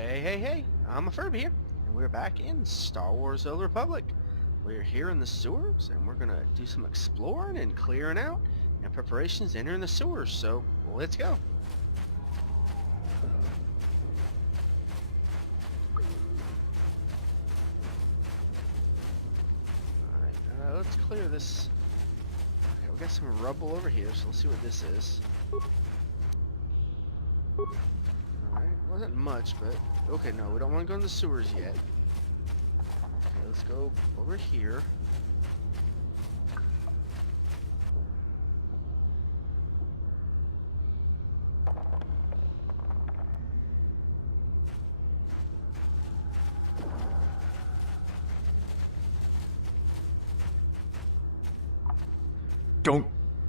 Hey, I'm a Furby here, and we're back in Star Wars: The Old Republic. We're here in the sewers, and we're gonna do some exploring and clearing out, and preparations to enter in the sewers, so let's go. Alright, let's clear this. Okay, we got some rubble over here, so let's see what this is. Alright, wasn't much, but okay, no, we don't want to go in the sewers yet. Okay, let's go over here.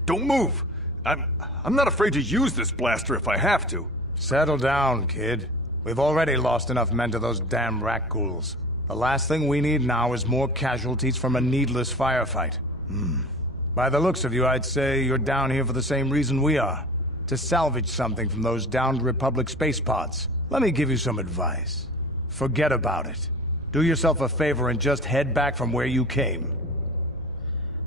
Don't move! I'm not afraid to use this blaster if I have to. Settle down, kid. We've already lost enough men to those damn rat ghouls. The last thing we need now is more casualties from a needless firefight. By the looks of you, I'd say you're down here for the same reason we are. To salvage something from those downed Republic space pods. Let me give you some advice. Forget about it. Do yourself a favor and just head back from where you came.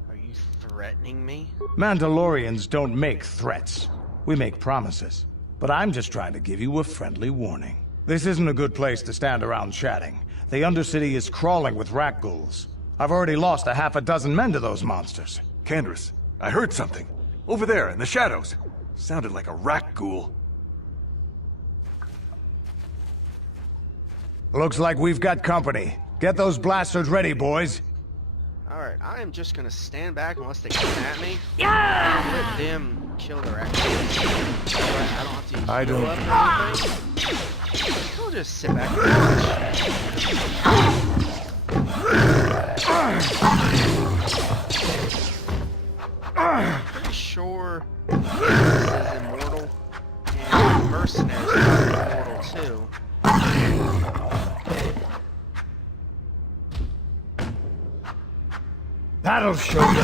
Are you threatening me? Mandalorians don't make threats. We make promises. But I'm just trying to give you a friendly warning. This isn't a good place to stand around chatting. The Undercity is crawling with rat ghouls. I've already lost a half a dozen men to those monsters. Candace, I heard something. Over there, in the shadows. Sounded like a rat ghoul. Looks like we've got company. Get those blasters ready, boys. Alright, I am just gonna stand back unless they come at me. And let them kill the rat ghouls. I don't have to use I don't- up or anything. We'll just sit back and watch. Pretty sure this is immortal, and mercenaries are immortal too. That'll show you.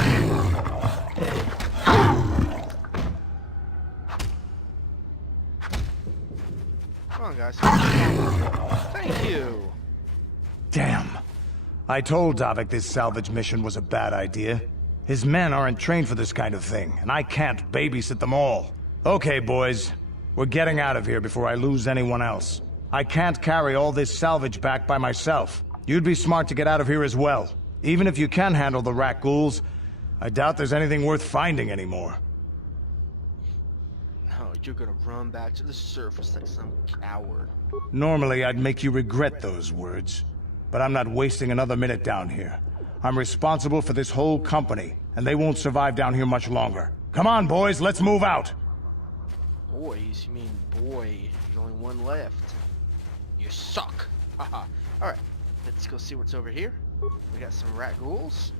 Come on, guys. Thank you. Damn. I told Davik this salvage mission was a bad idea. His men aren't trained for this kind of thing, and I can't babysit them all. Okay, boys. We're getting out of here before I lose anyone else. I can't carry all this salvage back by myself. You'd be smart to get out of here as well. Even if you can handle the rat ghouls, I doubt there's anything worth finding anymore. No, you're gonna run back to the surface like some coward. Normally, I'd make you regret those words. But I'm not wasting another minute down here. I'm responsible for this whole company, and they won't survive down here much longer. Come on, boys, let's move out! Boys? You mean boy? There's only one left. You suck! Haha. Alright, let's go see what's over here. We got some rat ghouls.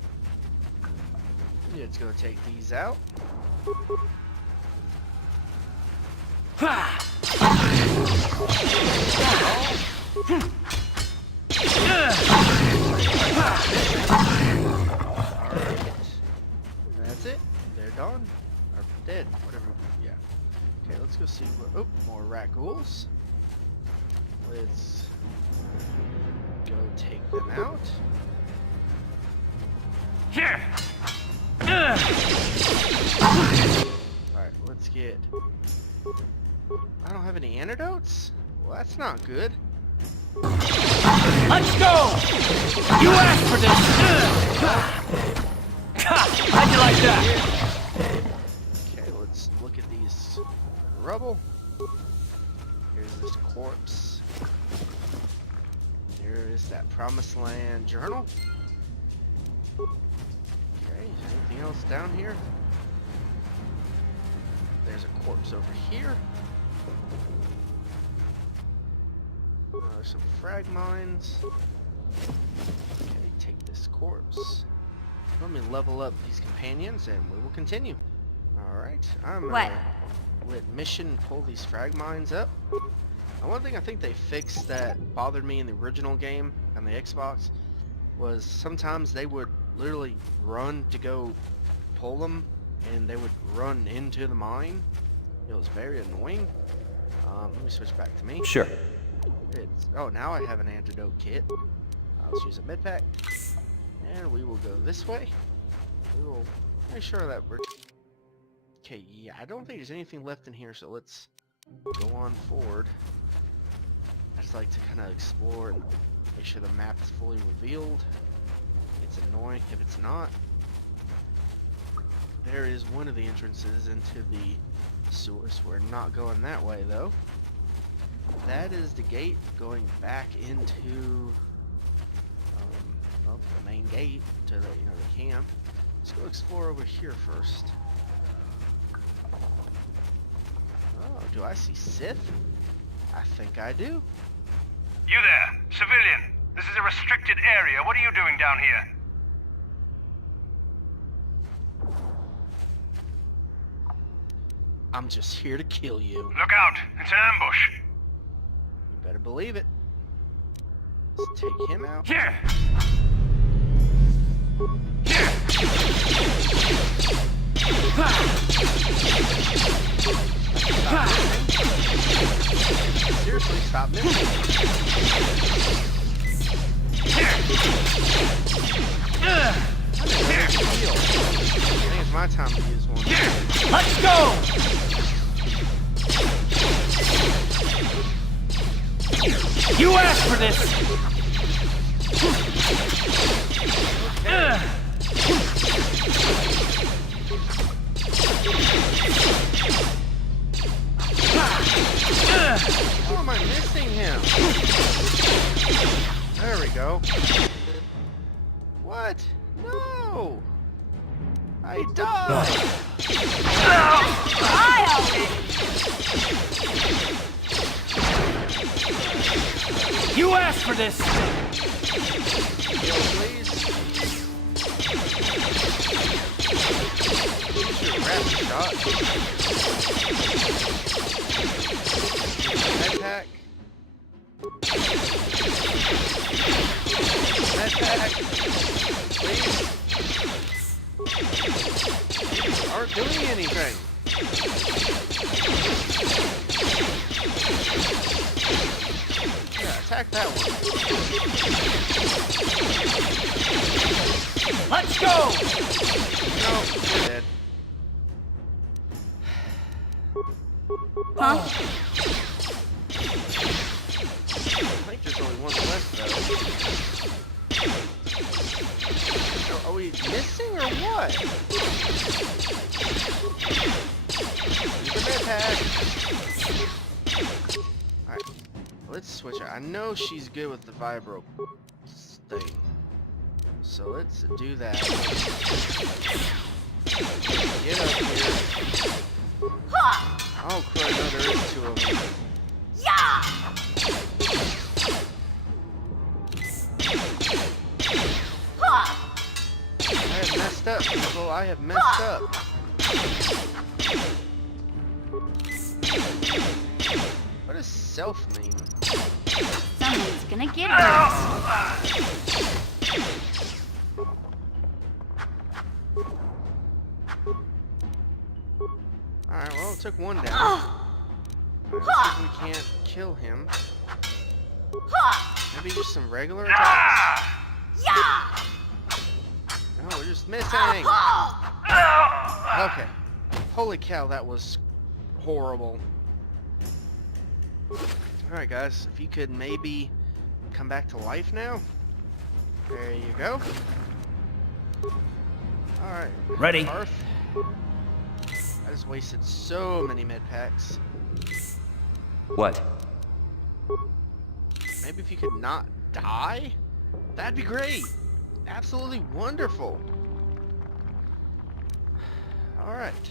Yeah, let's go take these out. Alright. That's it. They're gone. Or dead. Whatever. Yeah. Okay, let's go see what... Oh, more rat ghouls. Let's go take them out. Alright, let's get... I don't have any antidotes? Well, that's not good. Let's go! You asked for this! How'd you like that? Okay, let's look at these rubble. Here's this corpse. Here is that Promised Land journal. Okay, is there anything else down here? There's a corpse over here. There's some frag mines. Okay, take this corpse. Let me level up these companions and we will continue. Alright, I'm gonna let Mission pull these frag mines up. Now, one thing I think they fixed that bothered me in the original game on the Xbox was sometimes they would literally run to go pull them and they would run into the mine. It was very annoying. Let me switch back to me. Sure. It's Oh, now I have an antidote kit. Let's use a med pack. And we will go this way. We will make sure that we're... Okay, yeah, I don't think there's anything left in here, so let's go on forward. I just like to kind of explore and make sure the map is fully revealed. It's annoying if it's not. There is one of the entrances into the sewers. We're not going that way, though. That is the gate going back into well, the main gate to the the camp. Let's go explore over here first. Oh, do I see Sith? I think I do. You there, civilian. This is a restricted area. What are you doing down here? I'm just here to kill you. Look out! It's an ambush! You better believe it. Let's take him out. Here! Seriously, stop missing. I think it's my time to use one. Let's go! You asked for this! How am I missing him? There we go. What? No! I died! You asked for this! Yo, please. Use your rapid shot. Med pack. Med pack. Please. You aren't doing anything. Yeah, attack that one. Let's go! No, you're dead. Huh? I think there's only one left, though. Are we missing or what? Use the med pack. Alright, let's switch her. I know she's good with the vibro thing. So let's do that. Get up here. Oh crap, no, there is two of them. I have messed up, people. I have messed up. What does self mean? Someone's gonna get hurt. Alright, well, it took one down. Let's see if we can't kill him. Maybe just some regular attacks? No, we're just missing! Okay. Holy cow, that was horrible. Alright guys, if you could maybe come back to life now. There you go. Alright. Ready. Arth. I just wasted so many med packs. What? Maybe if you could not die? That'd be great! Absolutely wonderful! Alright.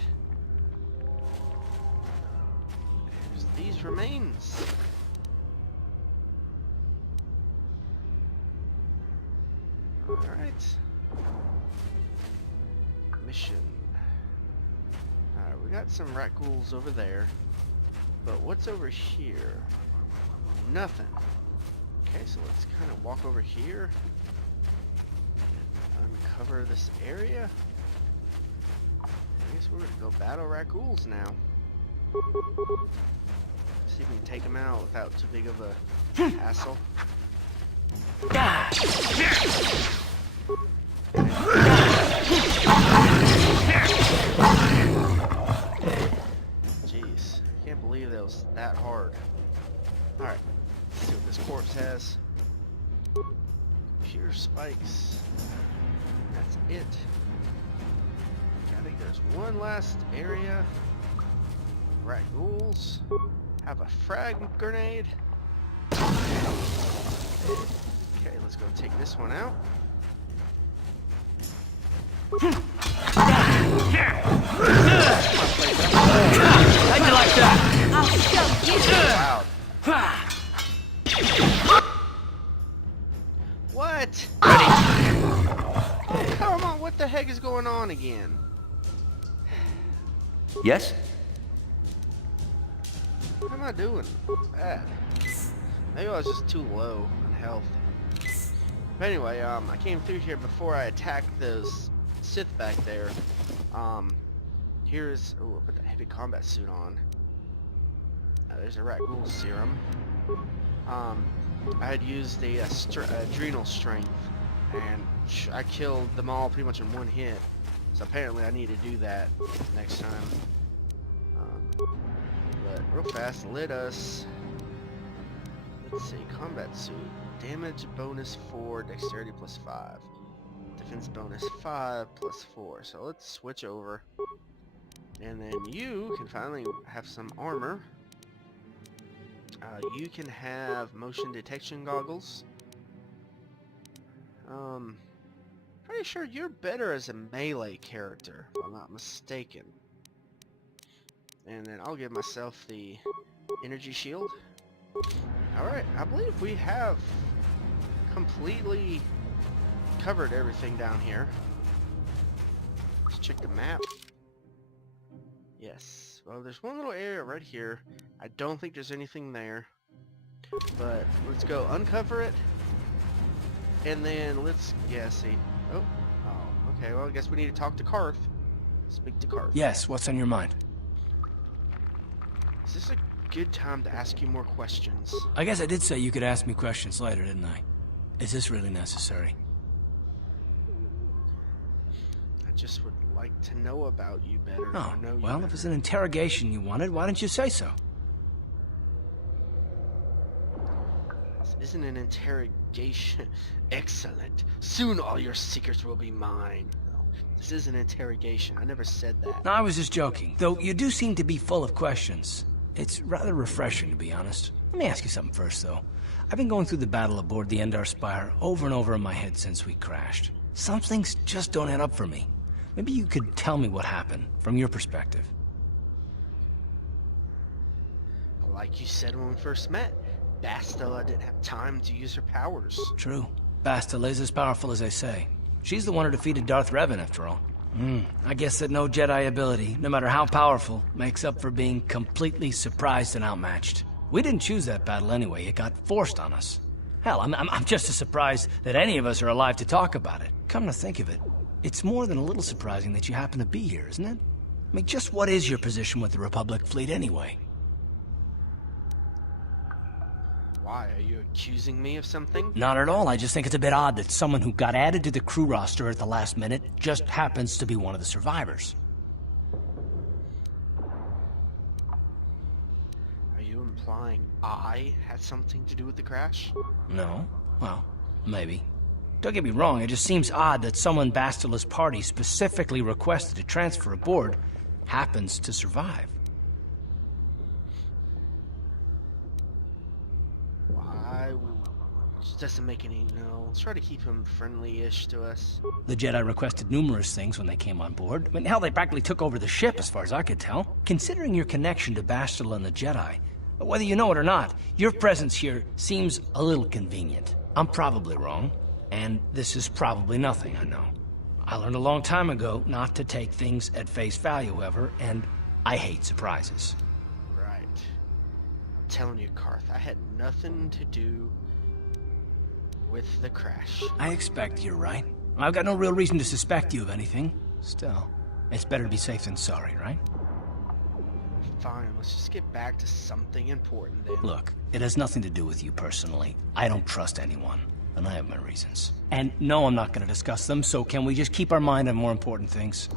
There's these remains. Alright. Mission. Alright, we got some rat ghouls over there. But what's over here? Nothing. Okay, so let's kind of walk over here. And uncover this area. I guess we're gonna go battle rat ghouls now. See if we can take them out without too big of a Asshole. Jeez, can't believe that was that hard. Alright, let's see what this corpse has. Pure spikes. That's it. I think there's one last area. Rat ghouls. Have a frag grenade. Okay, let's go take this one out. How'd you like that? I'll show you. Wow. What? Come on, what the heck is going on again? Yes? What am I doing? Bad. Maybe I was just too low on health. But anyway, I came through here before I attacked those Sith back there. Here's... Oh, I put the heavy combat suit on. There's a rat ghoul serum. I had used the adrenal strength, and I killed them all pretty much in one hit. So apparently I need to do that next time. But real fast, let us... Let's see, combat suit. Damage bonus 4, dexterity plus 5. Defense bonus 5 plus 4. So let's switch over. And then you can finally have some armor. You can have motion detection goggles. Pretty sure you're better as a melee character, if I'm not mistaken. And then I'll give myself the energy shield. Alright, I believe we have completely covered everything down here. Let's check the map. Yes. Well, there's one little area right here. I don't think there's anything there. But let's go uncover it. And then let's... Yeah, see. Oh. Oh, okay. Well, I guess we need to talk to Karth. Speak to Karth. Yes, what's on your mind? Is this a good time to ask you more questions? I guess I did say you could ask me questions later, didn't I? Is this really necessary? I just would like to know about you better. Oh, or know you well, better. if it's an interrogation you wanted, why didn't you say so? This isn't an interrogation. Excellent. Soon all your secrets will be mine. No, this is an interrogation. I never said that. No, I was just joking. Though you do seem to be full of questions. It's rather refreshing, to be honest. Let me ask you something first, though. I've been going through the battle aboard the Endar Spire over and over in my head since we crashed. Some things just don't add up for me. Maybe you could tell me what happened, from your perspective. Like you said when we first met, Bastila didn't have time to use her powers. True. Bastila is as powerful as they say. She's the one who defeated Darth Revan, after all. I guess that no Jedi ability, no matter how powerful, makes up for being completely surprised and outmatched. We didn't choose that battle anyway. It got forced on us. Hell, I'm just as surprised that any of us are alive to talk about it. Come to think of it, it's more than a little surprising that you happen to be here, isn't it? I mean, just what is your position with the Republic fleet anyway? Why? Are you accusing me of something? Not at all. I just think it's a bit odd that someone who got added to the crew roster at the last minute just happens to be one of the survivors. Are you implying I had something to do with the crash? No? Well, maybe. Don't get me wrong, it just seems odd that someone Bastila's party specifically requested to transfer aboard happens to survive. Why? It doesn't make any... No. Let's try to keep him friendly-ish to us. The Jedi requested numerous things when they came on board. I mean, hell, they practically took over the ship, as far as I could tell. Considering your connection to Bastila and the Jedi, whether you know it or not, your presence here seems a little convenient. I'm probably wrong, and this is probably nothing, I know. I learned a long time ago not to take things at face value, however, and I hate surprises. Right. I'm telling you, Karth, I had nothing to do with the crash. I expect you're right. I've got no real reason to suspect you of anything. Still, it's better to be safe than sorry, right? Fine, let's just get back to something important then. Look, it has nothing to do with you personally. I don't trust anyone, and I have my reasons. And no, I'm not going to discuss them, so can we just keep our mind on more important things?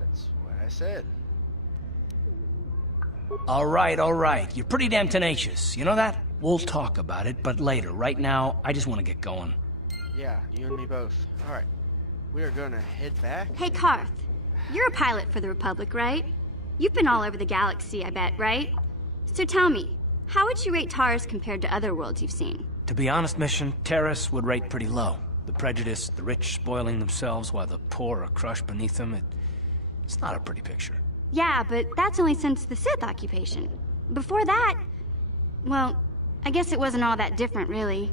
That's what I said. All right. You're pretty damn tenacious. You know that? We'll talk about it, but later. Right now, I just want to get going. Yeah, you and me both. Alright, we are gonna head back. Hey, Karth. You're a pilot for the Republic, right? You've been all over the galaxy, I bet, right? So tell me, how would you rate Taurus compared to other worlds you've seen? To be honest, Mission, Terrace would rate pretty low. The prejudice, the rich spoiling themselves while the poor are crushed beneath them, it's not a pretty picture. Yeah, but that's only since the Sith occupation. Before that, well, I guess it wasn't all that different, really.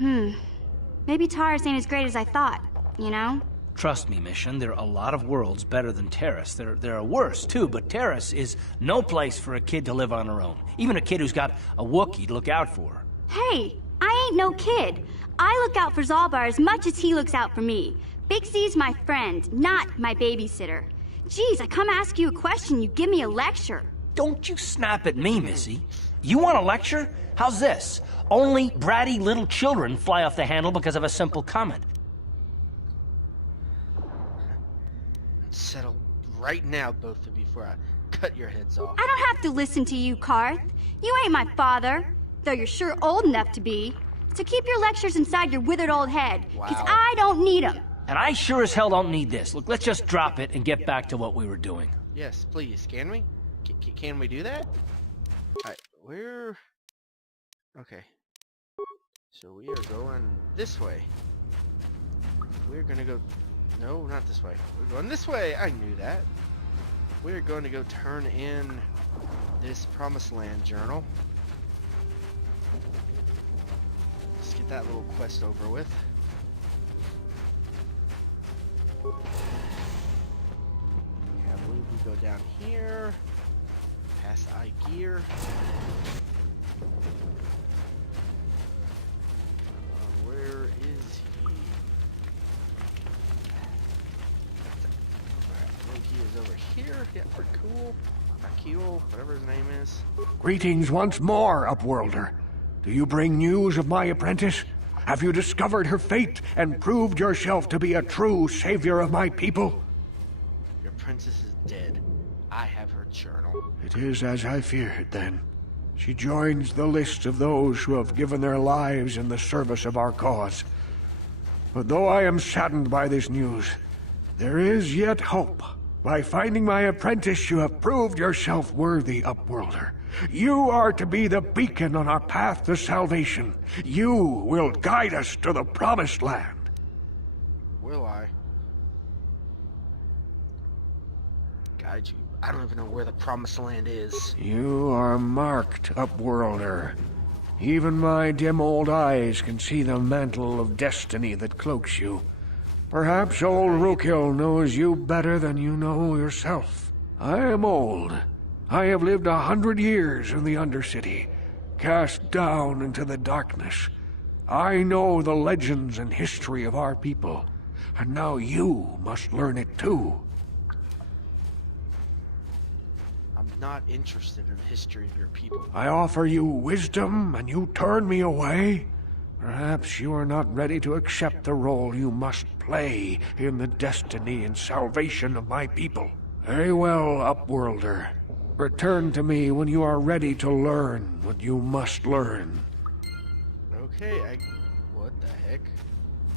Maybe Taurus ain't as great as I thought, you know? Trust me, Mission, there are a lot of worlds better than Terrace. There are worse, too, but Terrace is no place for a kid to live on her own. Even a kid who's got a Wookiee to look out for. Hey, I ain't no kid. I look out for Zalbar as much as he looks out for me. Big C's my friend, not my babysitter. Geez, I come ask you a question, you give me a lecture. Don't you snap at me, Missy. You want a lecture? How's this? Only bratty little children fly off the handle because of a simple comment. Settle right now, both of you, before I cut your heads off. I don't have to listen to you, Karth. You ain't my father, though you're sure old enough to be. So keep your lectures inside your withered old head, because Wow. I don't need them. And I sure as hell don't need this. Look, let's just drop it and get back to what we were doing. Yes, please. Can we? Can we do that? Alright, we're... Okay. So we are going this way. We're gonna go... No, not this way. We're going this way! I knew that. We're going to go turn in this Promised Land journal. Let's get that little quest over with. I believe we go down here, past I-Gear. Where is he? Alright, I think he is over here. Yeah, Rakul, whatever his name is. Greetings once more, Upworlder. Do you bring news of my apprentice? Have you discovered her fate and proved yourself to be a true savior of my people? Your princess is dead. I have her journal. It is as I feared, then. She joins the list of those who have given their lives in the service of our cause. But though I am saddened by this news, there is yet hope. By finding my apprentice, you have proved yourself worthy, Upworlder. You are to be the beacon on our path to salvation. You will guide us to the Promised Land. Will I? Guide you? I don't even know where the Promised Land is. You are marked, Upworlder. Even my dim old eyes can see the mantle of destiny that cloaks you. Perhaps old Rukil knows you better than you know yourself. I am old. I have lived 100 years in the Undercity, cast down into the darkness. I know the legends and history of our people, and now you must learn it too. I'm not interested in the history of your people. I offer you wisdom, and you turn me away? Perhaps you are not ready to accept the role you must play in the destiny and salvation of my people. Very well, Upworlder. Return to me when you are ready to learn what you must learn. Okay, what the heck?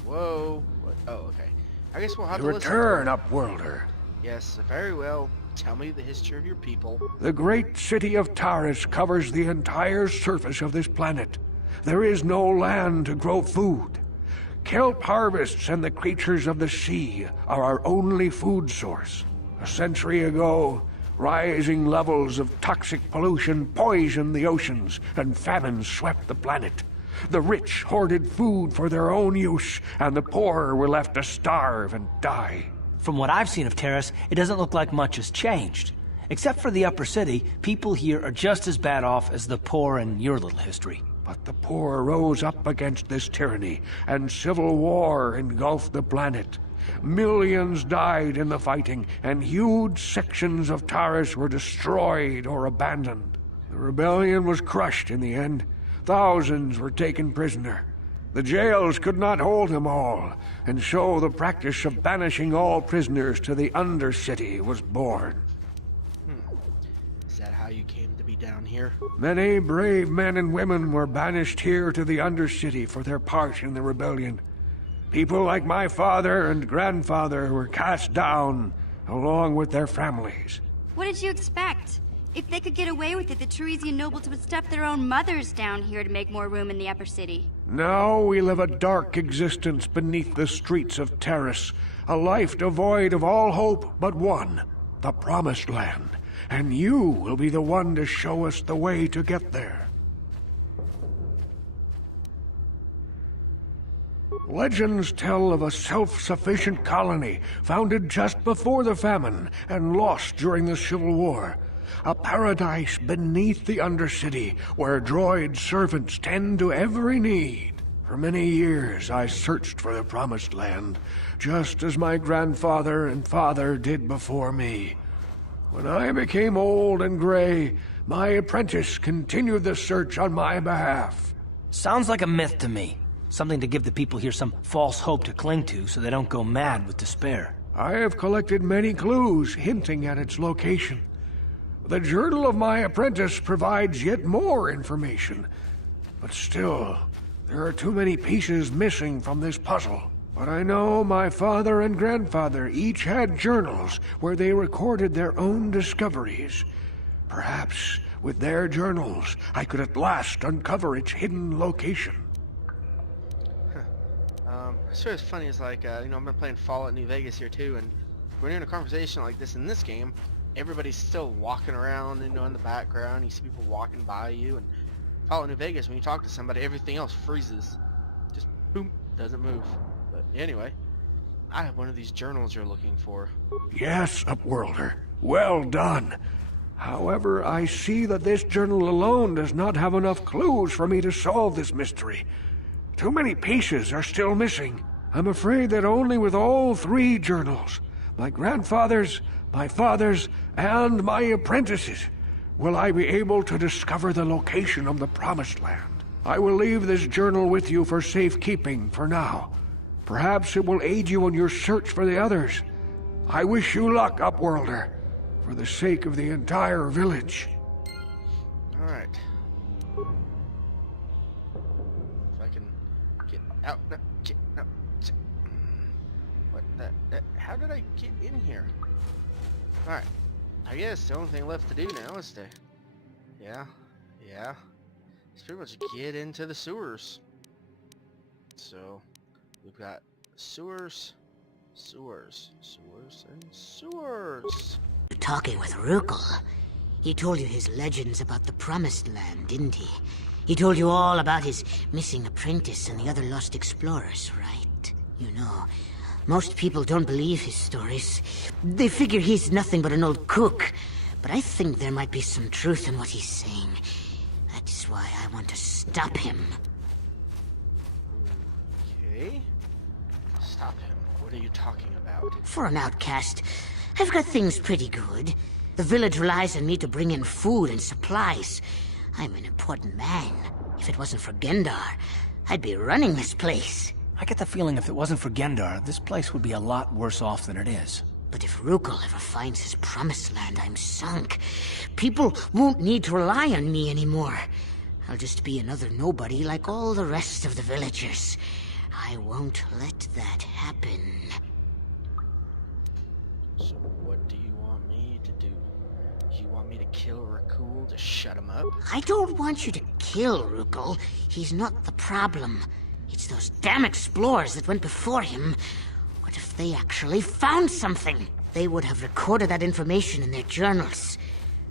Whoa. What? Oh, okay. I guess we'll have to Return, listen. Upworlder. Yes, very well. Tell me the history of your people. The great city of Taurus covers the entire surface of this planet. There is no land to grow food. Kelp harvests and the creatures of the sea are our only food source. A century ago, rising levels of toxic pollution poisoned the oceans, and famine swept the planet. The rich hoarded food for their own use, and the poor were left to starve and die. From what I've seen of Terrace, it doesn't look like much has changed. Except for the upper city, people here are just as bad off as the poor in your little history. But the poor rose up against this tyranny, and civil war engulfed the planet. Millions died in the fighting, and huge sections of Taris were destroyed or abandoned. The rebellion was crushed in the end. Thousands were taken prisoner. The jails could not hold them all, and so the practice of banishing all prisoners to the Undercity was born. Is that how you came to be down here? Many brave men and women were banished here to the Undercity for their part in the rebellion. People like my father and grandfather were cast down, along with their families. What did you expect? If they could get away with it, the Teresian nobles would stuff their own mothers down here to make more room in the upper city. Now we live a dark existence beneath the streets of Taris, a life devoid of all hope but one, the Promised Land. And you will be the one to show us the way to get there. Legends tell of a self-sufficient colony founded just before the famine and lost during the Civil War. A paradise beneath the Undercity where droid servants tend to every need. For many years I searched for the Promised Land, just as my grandfather and father did before me. When I became old and gray, my apprentice continued the search on my behalf. Sounds like a myth to me. Something to give the people here some false hope to cling to so they don't go mad with despair. I have collected many clues hinting at its location. The journal of my apprentice provides yet more information. But still, there are too many pieces missing from this puzzle. But I know my father and grandfather each had journals where they recorded their own discoveries. Perhaps with their journals, I could at last uncover its hidden location. So it's funny, it's like, I've been playing Fallout New Vegas here too, and we're in a conversation like this in this game. Everybody's still walking around, in the background. You see people walking by you, and Fallout New Vegas, when you talk to somebody, everything else freezes. Just, boom, doesn't move. But anyway, I have one of these journals you're looking for. Yes, Upworlder. Well done. However, I see that this journal alone does not have enough clues for me to solve this mystery. Too many pieces are still missing. I'm afraid that only with all three journals, my grandfather's, my father's, and my apprentice's, will I be able to discover the location of the Promised Land. I will leave this journal with you for safekeeping for now. Perhaps it will aid you in your search for the others. I wish you luck, Upworlder, for the sake of the entire village. Alright. If I can get out. No. What the? How did I get in here? Alright. I guess the only thing left to do now is to... Yeah. It's pretty much get into the sewers. So, we've got sewers, and sewers. You're talking with Rukel. He told you his legends about the Promised Land, didn't he? He told you all about his missing apprentice and the other lost explorers, right? You know, most people don't believe his stories. They figure he's nothing but an old cook. But I think there might be some truth in what he's saying. That's why I want to stop him. Okay. Stop him. What are you talking about? For an outcast, I've got things pretty good. The village relies on me to bring in food and supplies. I'm an important man. If it wasn't for Gendar, I'd be running this place. I get the feeling if it wasn't for Gendar, this place would be a lot worse off than it is. But if Rukel ever finds his Promised Land, I'm sunk. People won't need to rely on me anymore. I'll just be another nobody like all the rest of the villagers. I won't let that happen. So what do you want me to do? You want me to kill Rakul to shut him up? I don't want you to kill Rukel. He's not the problem. It's those damn explorers that went before him. What if they actually found something? They would have recorded that information in their journals.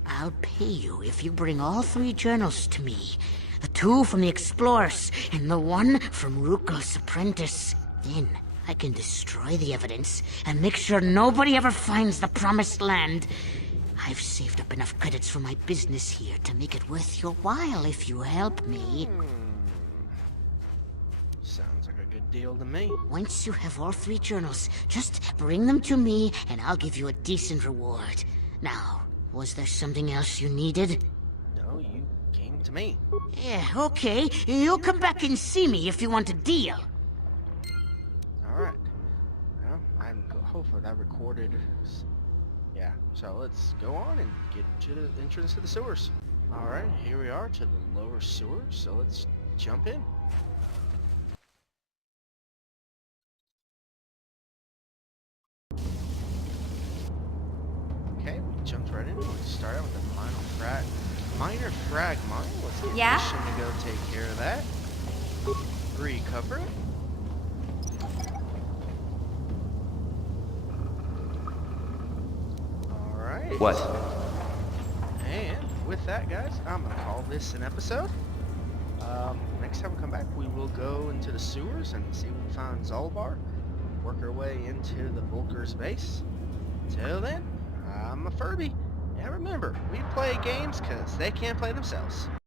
I'll pay you if you bring all three journals to me. The two from the explorers, and the one from Rukel's apprentice. Then I can destroy the evidence and make sure nobody ever finds the Promised Land. I've saved up enough credits for my business here to make it worth your while if you help me. Sounds like a good deal to me. Once you have all 3 journals, just bring them to me and I'll give you a decent reward. Now, was there something else you needed? No, you came to me. Yeah, okay. You'll come back and see me if you want a deal. Alright. Well, hopefully that recorded. Yeah, so let's go on and get to the entrance to the sewers. Alright, here we are to the lower sewers, so let's jump in. Okay, we jumped right in. Let's start out with the minor frag mine. Let's get Yeah? Mission to go take care of that. Recover it. Alright. What? And with that, guys, I'm gonna call this an episode. Next time we come back, we will go into the sewers and see if we can find Zolbar. Work our way into the Volker's base. Till then, I'm a Furby. And remember, we play games because they can't play themselves.